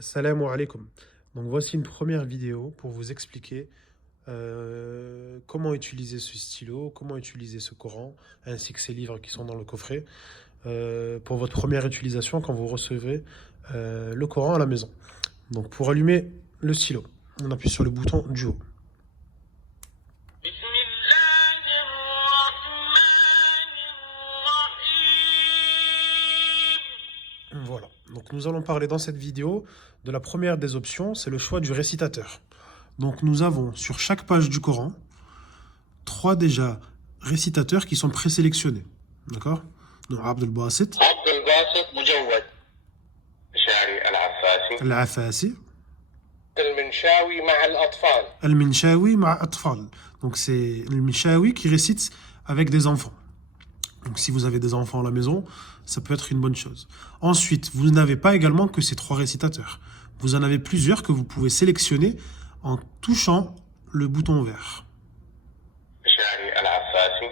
Assalamu alaikum. Donc voici une première vidéo pour vous expliquer comment utiliser ce stylo, comment utiliser ce Coran, ainsi que ces livres qui sont dans le coffret, pour votre première utilisation quand vous recevrez le Coran à la maison. Donc pour allumer le stylo, on appuie sur le bouton du haut. Voilà, donc nous allons parler dans cette vidéo de la première des options, c'est le choix du récitateur. Donc nous avons sur chaque page du Coran, trois déjà récitateurs qui sont présélectionnés. D'accord? Donc Abd al-Basit, مجود شعري العفاسي Al-Afasi, المنشاوي مع الأطفال Al-Minshawi ma Atfal. Donc c'est Al-Minshawi qui récite avec des enfants. Donc si vous avez des enfants à la maison, ça peut être une bonne chose. Ensuite, vous n'avez pas également que ces trois récitateurs. Vous en avez plusieurs que vous pouvez sélectionner en touchant le bouton vert. شعري العفاسي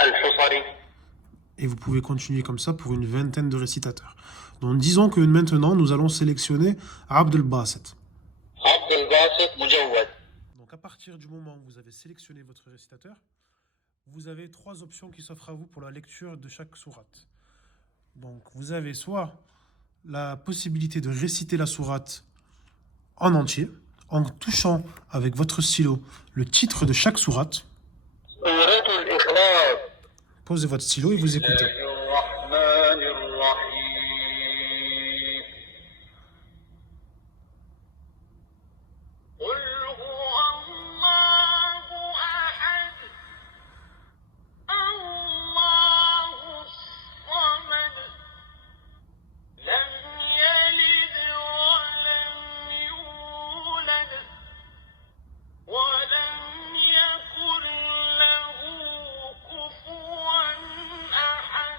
الحصري Et vous pouvez continuer comme ça pour une vingtaine de récitateurs. Donc disons que maintenant, nous allons sélectionner Abd al-Basit. عبد الباسط مجود Donc à partir du moment où vous avez sélectionné votre récitateur, vous avez trois options qui s'offrent à vous pour la lecture de chaque sourate. Donc vous avez soit la possibilité de réciter la sourate en entier, en touchant avec votre stylo le titre de chaque sourate. سورة الإخلاص Posez votre stylo et vous écoutez. الرحمن الرحيم قل هو الله أحد الله الصمد لم يلد ولم يولد ولم يكن له كفوا أحد.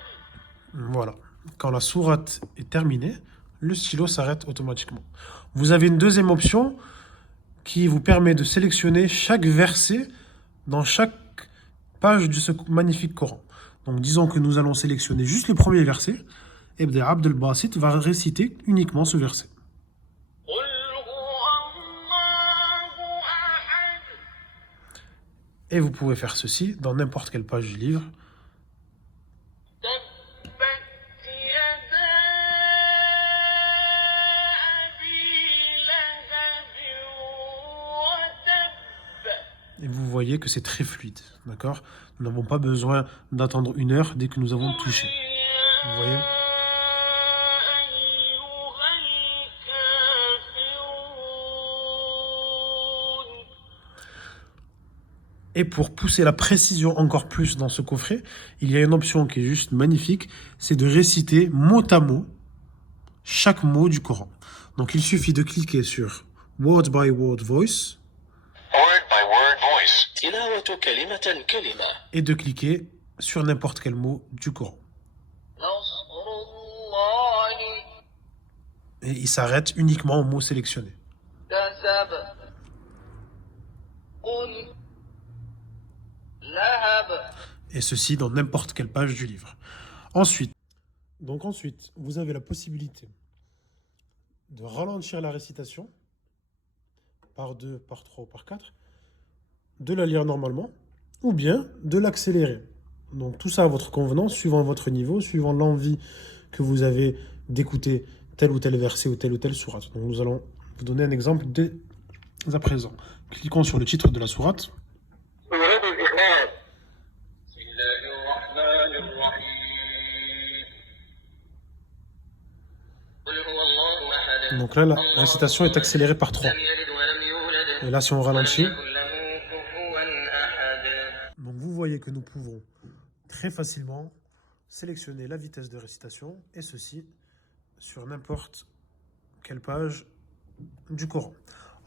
Voilà. Quand la sourate est terminée, le stylo s'arrête automatiquement. Vous avez une deuxième option qui vous permet de sélectionner chaque verset dans chaque page de ce magnifique Coran. Donc disons que nous allons sélectionner juste le premier verset, et Abd al-Basit va réciter uniquement ce verset. قل هو الله أحد Et vous pouvez faire ceci dans n'importe quelle page du livre. تبت يدا أبي لهب وتب. Et vous voyez que c'est très fluide, d'accord? Nous n'avons pas besoin d'attendre une heure dès que nous avons touché. Vous voyez? Et pour pousser la précision encore plus dans ce coffret, il y a une option qui est juste magnifique, c'est de réciter mot à mot chaque mot du Coran. Donc il suffit de cliquer sur Word by Word Voice Word by word voice. تلاوة كلمة كلمة. et de cliquer sur n'importe quel mot du Coran. نصر الله Et il s'arrête uniquement au mot sélectionné. كسب قل لهب. Et ceci dans n'importe quelle page du livre. Ensuite, vous avez la possibilité de ralentir la récitation par 2, par 3 ou par 4, de la lire normalement, ou bien de l'accélérer. Donc tout ça à votre convenance, suivant votre niveau, suivant l'envie que vous avez d'écouter tel ou tel verset ou telle sourate. Donc nous allons vous donner un exemple dès à présent. Cliquons sur le titre de la sourate. سورة الإخلاص بسم الله الرحمن الرحيم قل هو الله أحد Donc là, la récitation est accélérée par 3. لم يلد ولم يولد Et là, si on ralentit, ولم يكن له كفوا أحد. donc vous voyez que nous pouvons très facilement sélectionner la vitesse de récitation, et ceci sur n'importe quelle page du Coran.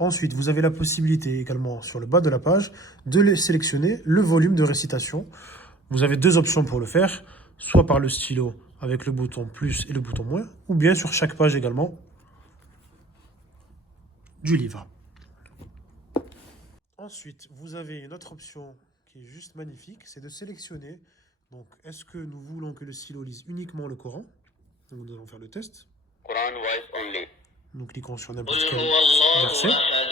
Ensuite, vous avez la possibilité également sur le bas de la page de sélectionner le volume de récitation. Vous avez deux options pour le faire, soit par le stylo avec le bouton plus et le bouton moins, ou bien sur chaque page également du livre. Ensuite, vous avez une autre option qui est juste magnifique, c'est de sélectionner. Donc, est-ce que nous voulons que le stylo lise uniquement le Coran? Donc, nous allons faire le test. Quran voice only. Nous cliquons sur قل n'importe quel هو الله verset. أحد.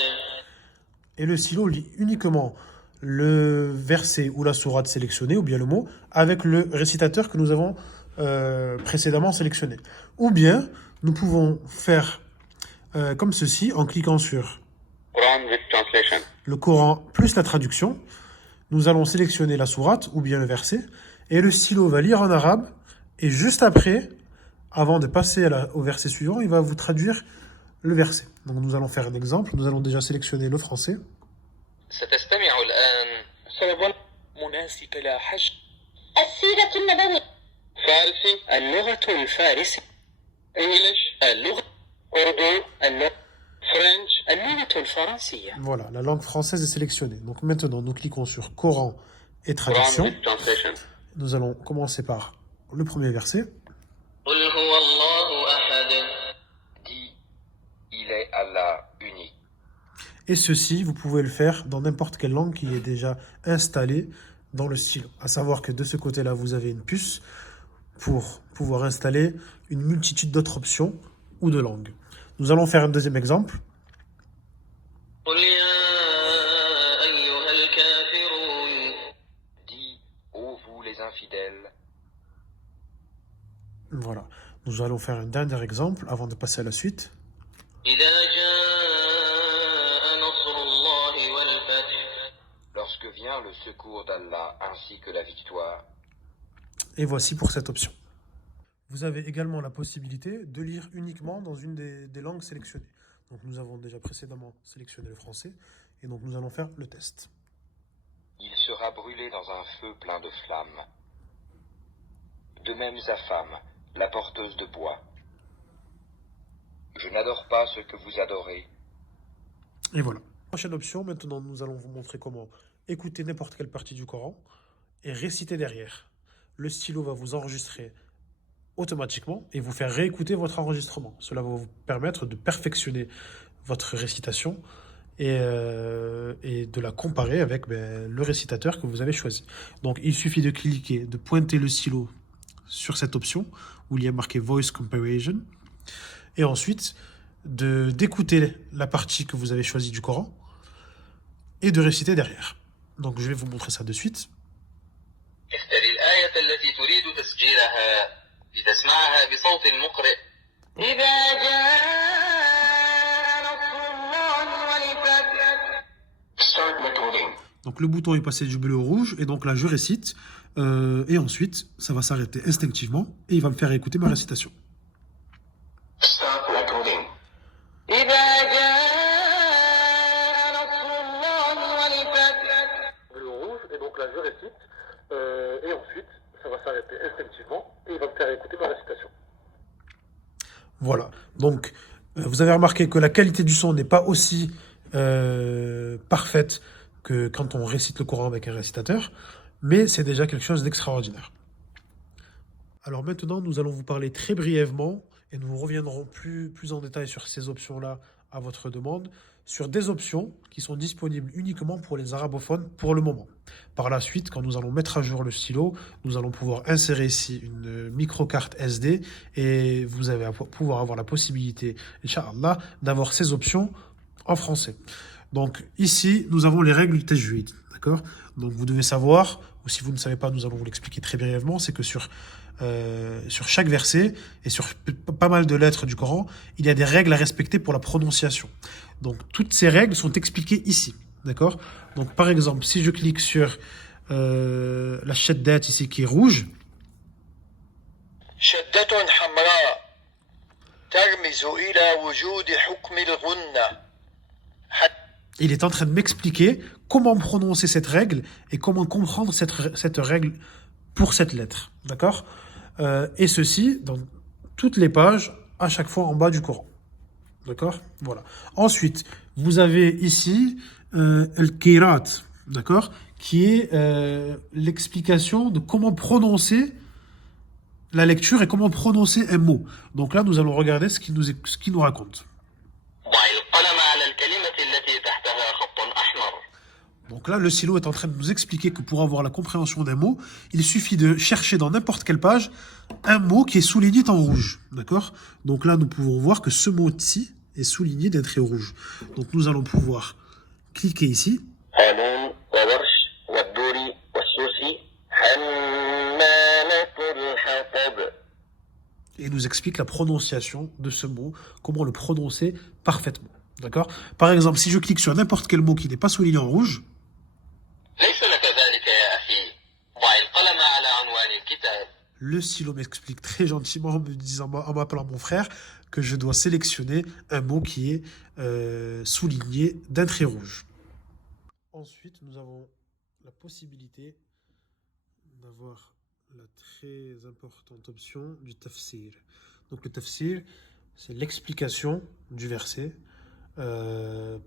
Et le stylo lit uniquement le verset ou la sourate sélectionnée, ou bien le mot, avec le récitateur que nous avons précédemment sélectionné. Ou bien, nous pouvons faire comme ceci, en cliquant sur Quran with translation. le Coran plus la traduction. Nous allons sélectionner la sourate ou bien le verset, et le stylo va lire en arabe, et juste après, avant de passer au verset suivant, il va vous traduire le verset. Donc nous allons faire un exemple. Nous allons déjà sélectionner le français. ستستمع الآن سبب مناسك لا حج. السيرة النبوية. فارسي. اللغة الفارسية. English. اللغة. Urdu. اللغة. French. اللغة الفرنسية. Voilà, la langue française est sélectionnée. Donc maintenant, nous cliquons sur Coran et Quran traduction. with translation. Nous allons commencer par le premier verset. قل هو الله أحد. Dit, il est Allah unique. Et ceci, vous pouvez le faire dans n'importe quelle langue qui est déjà installée dans le stylo. À savoir que de ce côté-là, vous avez une puce pour pouvoir installer une multitude d'autres options ou de langues. Nous allons faire un deuxième exemple. قل يا أيها الكافرون. Dit, ô vous les infidèles. Voilà. Nous allons faire un dernier exemple avant de passer à la suite. إذا جاء نصر الله والفتح. Lorsque vient le secours d'Allah ainsi que la victoire. Et voici pour cette option. Vous avez également la possibilité de lire uniquement dans une des langues sélectionnées. Donc nous avons déjà précédemment sélectionné le français, et donc nous allons faire le test. Il sera brûlé dans un feu plein de flammes. De même sa femme, la porteuse de bois. Je n'adore pas ce que vous adorez. Et voilà. Prochaine option, maintenant nous allons vous montrer comment écouter n'importe quelle partie du Coran et réciter derrière. Le stylo va vous enregistrer automatiquement et vous faire réécouter votre enregistrement. Cela va vous permettre de perfectionner votre récitation et de la comparer avec le récitateur que vous avez choisi. Donc il suffit de cliquer, de pointer le stylo sur cette option où il y a marqué Voice Comparison, et ensuite d'écouter la partie que vous avez choisie du Coran et de réciter derrière. Donc je vais vous montrer ça de suite. اختر الآية التي تريد تسجيلها لتسمعها بصوت المقرئ. إذا جاء نصر الله والفتح. Start recording. Donc le bouton est passé du bleu au rouge, et donc là je récite, et ensuite ça va s'arrêter instinctivement et il va me faire écouter ma récitation. Start recording. إذا جاء نصر الله والفتح. Bleu au rouge, et donc là je récite, et ensuite ça va s'arrêter instinctivement et il va me faire écouter ma récitation. Voilà, donc vous avez remarqué que la qualité du son n'est pas aussi parfaite que quand on récite le Coran avec un récitateur, mais c'est déjà quelque chose d'extraordinaire. Alors maintenant, nous allons vous parler très brièvement, et nous reviendrons plus en détail sur ces options-là à votre demande, sur des options qui sont disponibles uniquement pour les arabophones pour le moment. Par la suite, quand nous allons mettre à jour le stylo, nous allons pouvoir insérer ici une micro-carte SD, et vous allez pouvoir avoir la possibilité, Inch'Allah, d'avoir ces options en français. Donc ici, nous avons les règles du tajwid, d'accord? Donc vous devez savoir, ou si vous ne savez pas, nous allons vous l'expliquer très brièvement, c'est que sur chaque verset et sur pas mal de lettres du Coran, il y a des règles à respecter pour la prononciation. Donc toutes ces règles sont expliquées ici, d'accord? Donc par exemple, si je clique sur la shaddat ici qui est rouge, شدة حمراء ترمز إلى وجود حكم الغنة. il est en train de m'expliquer comment prononcer cette règle et comment comprendre cette règle pour cette lettre, d'accord? Et ceci dans toutes les pages, à chaque fois en bas du Coran, d'accord? Voilà. Ensuite, vous avez ici al-Qirat, d'accord? Qui est l'explication de comment prononcer la lecture et comment prononcer un mot. Donc là, nous allons regarder ce qu'il nous raconte. Donc là, le stylo est en train de nous expliquer que pour avoir la compréhension d'un mot, il suffit de chercher dans n'importe quelle page un mot qui est souligné en rouge, d'accord? Donc là, nous pouvons voir que ce mot-ci est souligné d'un trait rouge. Donc nous allons pouvoir cliquer ici. قانون وورش والدوري والسوسي حمالة الحطب. Et il nous explique la prononciation de ce mot, comment le prononcer parfaitement. D'accord? Par exemple, si je clique sur n'importe quel mot qui n'est pas souligné en rouge, ليس لك ذلك يا أخي. ضع القلم على عنوان الكتاب. le stylo m'explique très gentiment en m'appelant mon frère que je dois sélectionner un mot qui est souligné d'un trait rouge. Ensuite, nous avons la possibilité d'avoir la très importante option du tafsir. Donc le tafsir, c'est l'explication du verset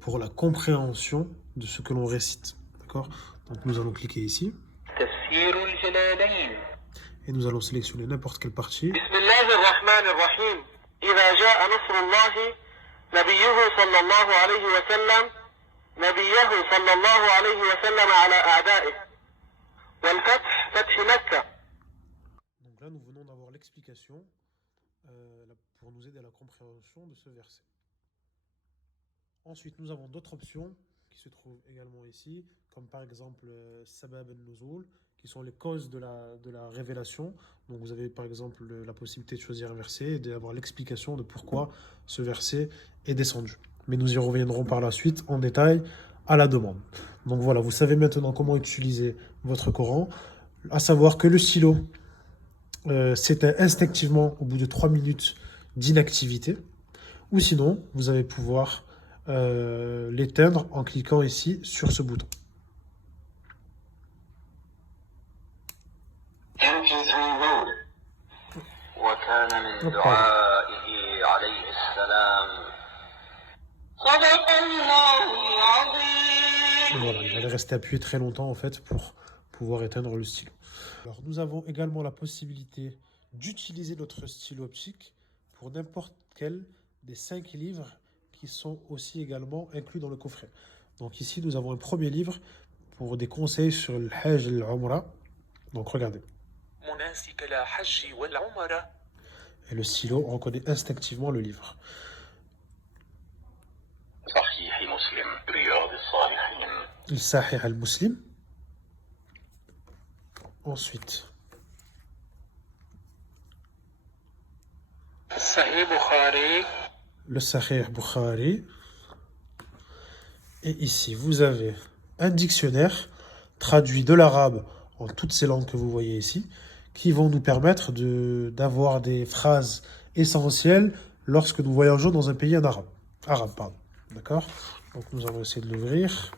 pour la compréhension de ce que l'on récite. D'accord? Donc nous allons cliquer ici. تفسير الجلالين. Et nous allons sélectionner n'importe quelle partie. بسم الله الرحمن الرحيم إذا جاء نصر الله نبيه صلى الله عليه وسلم على أعدائه والفتح فتح مكة. Donc là, nous venons d'avoir l'explication pour nous aider à la compréhension de ce verset. Ensuite, nous avons d'autres options qui se trouvent également ici, comme par exemple Sabab al-Nuzul, qui sont les causes de la révélation. Donc vous avez par exemple la possibilité de choisir un verset et d'avoir l'explication de pourquoi ce verset est descendu. Mais nous y reviendrons par la suite en détail à la demande. Donc voilà, vous savez maintenant comment utiliser votre Coran, à savoir que le stylo s'éteint instinctivement au bout de 3 minutes d'inactivité, ou sinon vous allez pouvoir l'éteindre en cliquant ici sur ce bouton. وكان من دعائه عليه السلام صدق الله العظيم. Voilà, il allait rester appuyé très longtemps en fait pour pouvoir éteindre le stylo. Alors nous avons également la possibilité d'utiliser notre stylo optique pour n'importe quel des 5 livres qui sont aussi également inclus dans le coffret. Donc ici nous avons un premier livre pour des conseils sur le Hajj et l'Umrah. Donc regardez. Et le stylo reconnaît instinctivement le livre. صحيح مسلم رياض الصالحين. Le Sahih al-Muslim. Ensuite, Sahih Bukhari. le Sahih Bukhari. Et ici, vous avez un dictionnaire traduit de l'arabe en toutes ces langues que vous voyez ici, qui vont nous permettre d'avoir des phrases essentielles lorsque nous voyageons dans un pays en arabe. Pardon. D'accord? Donc nous allons essayer de l'ouvrir.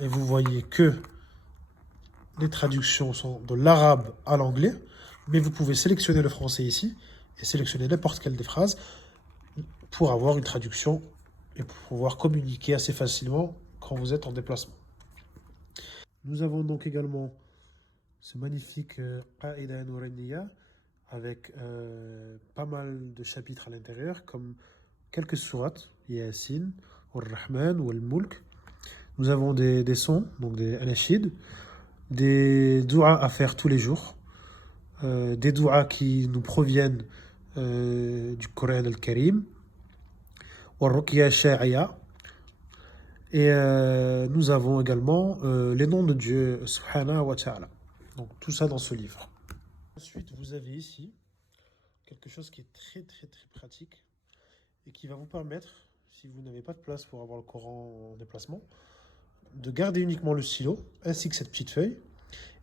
Et vous voyez que les traductions sont de l'arabe à l'anglais, mais vous pouvez sélectionner le français ici et sélectionner n'importe quelle des phrases pour avoir une traduction et pour pouvoir communiquer assez facilement quand vous êtes en déplacement. Nous avons donc également ce magnifique Qaïda Nouraniya avec pas mal de chapitres à l'intérieur, comme quelques sourates, Yasin, Ar-Rahman ou Al-Mulk. Nous avons des sons, donc des anashid, des douas à faire tous les jours, des douas qui nous proviennent du Coran al-Karim, War-Ruqya Sha'iya. Et nous avons également les noms de Dieu, Subhanahu wa Ta'ala. Donc tout ça dans ce livre. Ensuite, vous avez ici quelque chose qui est très très très pratique et qui va vous permettre, si vous n'avez pas de place pour avoir le Coran en déplacement, de garder uniquement le stylo ainsi que cette petite feuille,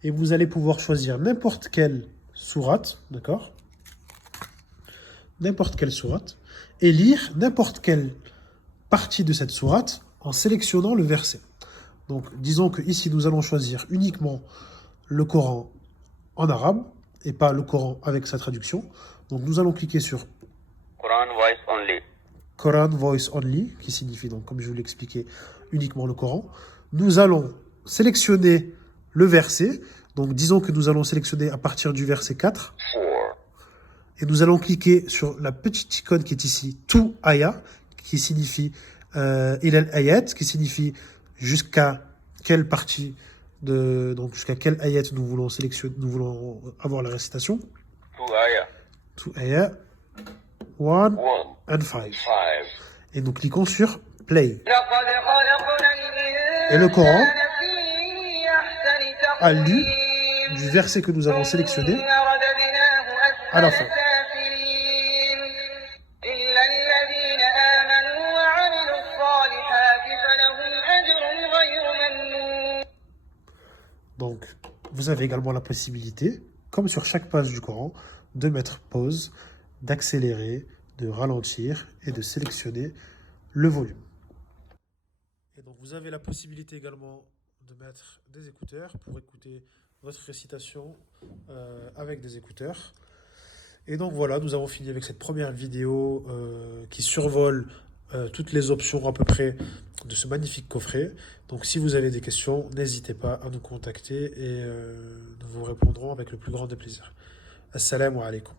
et vous allez pouvoir choisir n'importe quelle sourate, d'accord, n'importe quelle sourate, et lire n'importe quelle partie de cette sourate en sélectionnant le verset. Donc disons que ici nous allons choisir uniquement le Coran en arabe et pas le Coran avec sa traduction. Donc nous allons cliquer sur Quran Voice Only. Quran Voice Only, qui signifie donc, comme je vous l'expliquais, uniquement le Coran. Nous allons sélectionner le verset. Donc disons que nous allons sélectionner à partir du verset 4. 4. Et nous allons cliquer sur la petite icône qui est ici, tout ayat, qui signifie ilal ayat, qui signifie jusqu'à quelle partie donc jusqu'à quel ayat nous voulons sélectionner, nous voulons avoir la récitation. 2 ayah. Tout ayat 1 1. and 5. 5. Et nous cliquons sur Play. لقد خلقنا Et le Coran الإنسان في أحسن a lu تقويم du verset que nous avons sélectionné ثم رددناه à la أسفل fin. سافلين إلا الذين آمنوا وعملوا الصالحات فلهم أجر غير ممنون. Donc, vous avez également la possibilité, comme sur chaque page du Coran, de mettre pause, d'accélérer, de ralentir et de sélectionner le volume. Et donc, vous avez la possibilité également de mettre des écouteurs pour écouter votre récitation avec des écouteurs. Et donc voilà, nous avons fini avec cette première vidéo qui survole toutes les options à peu près de ce magnifique coffret. Donc si vous avez des questions, n'hésitez pas à nous contacter et nous vous répondrons avec le plus grand des plaisirs. Assalamu alaikum.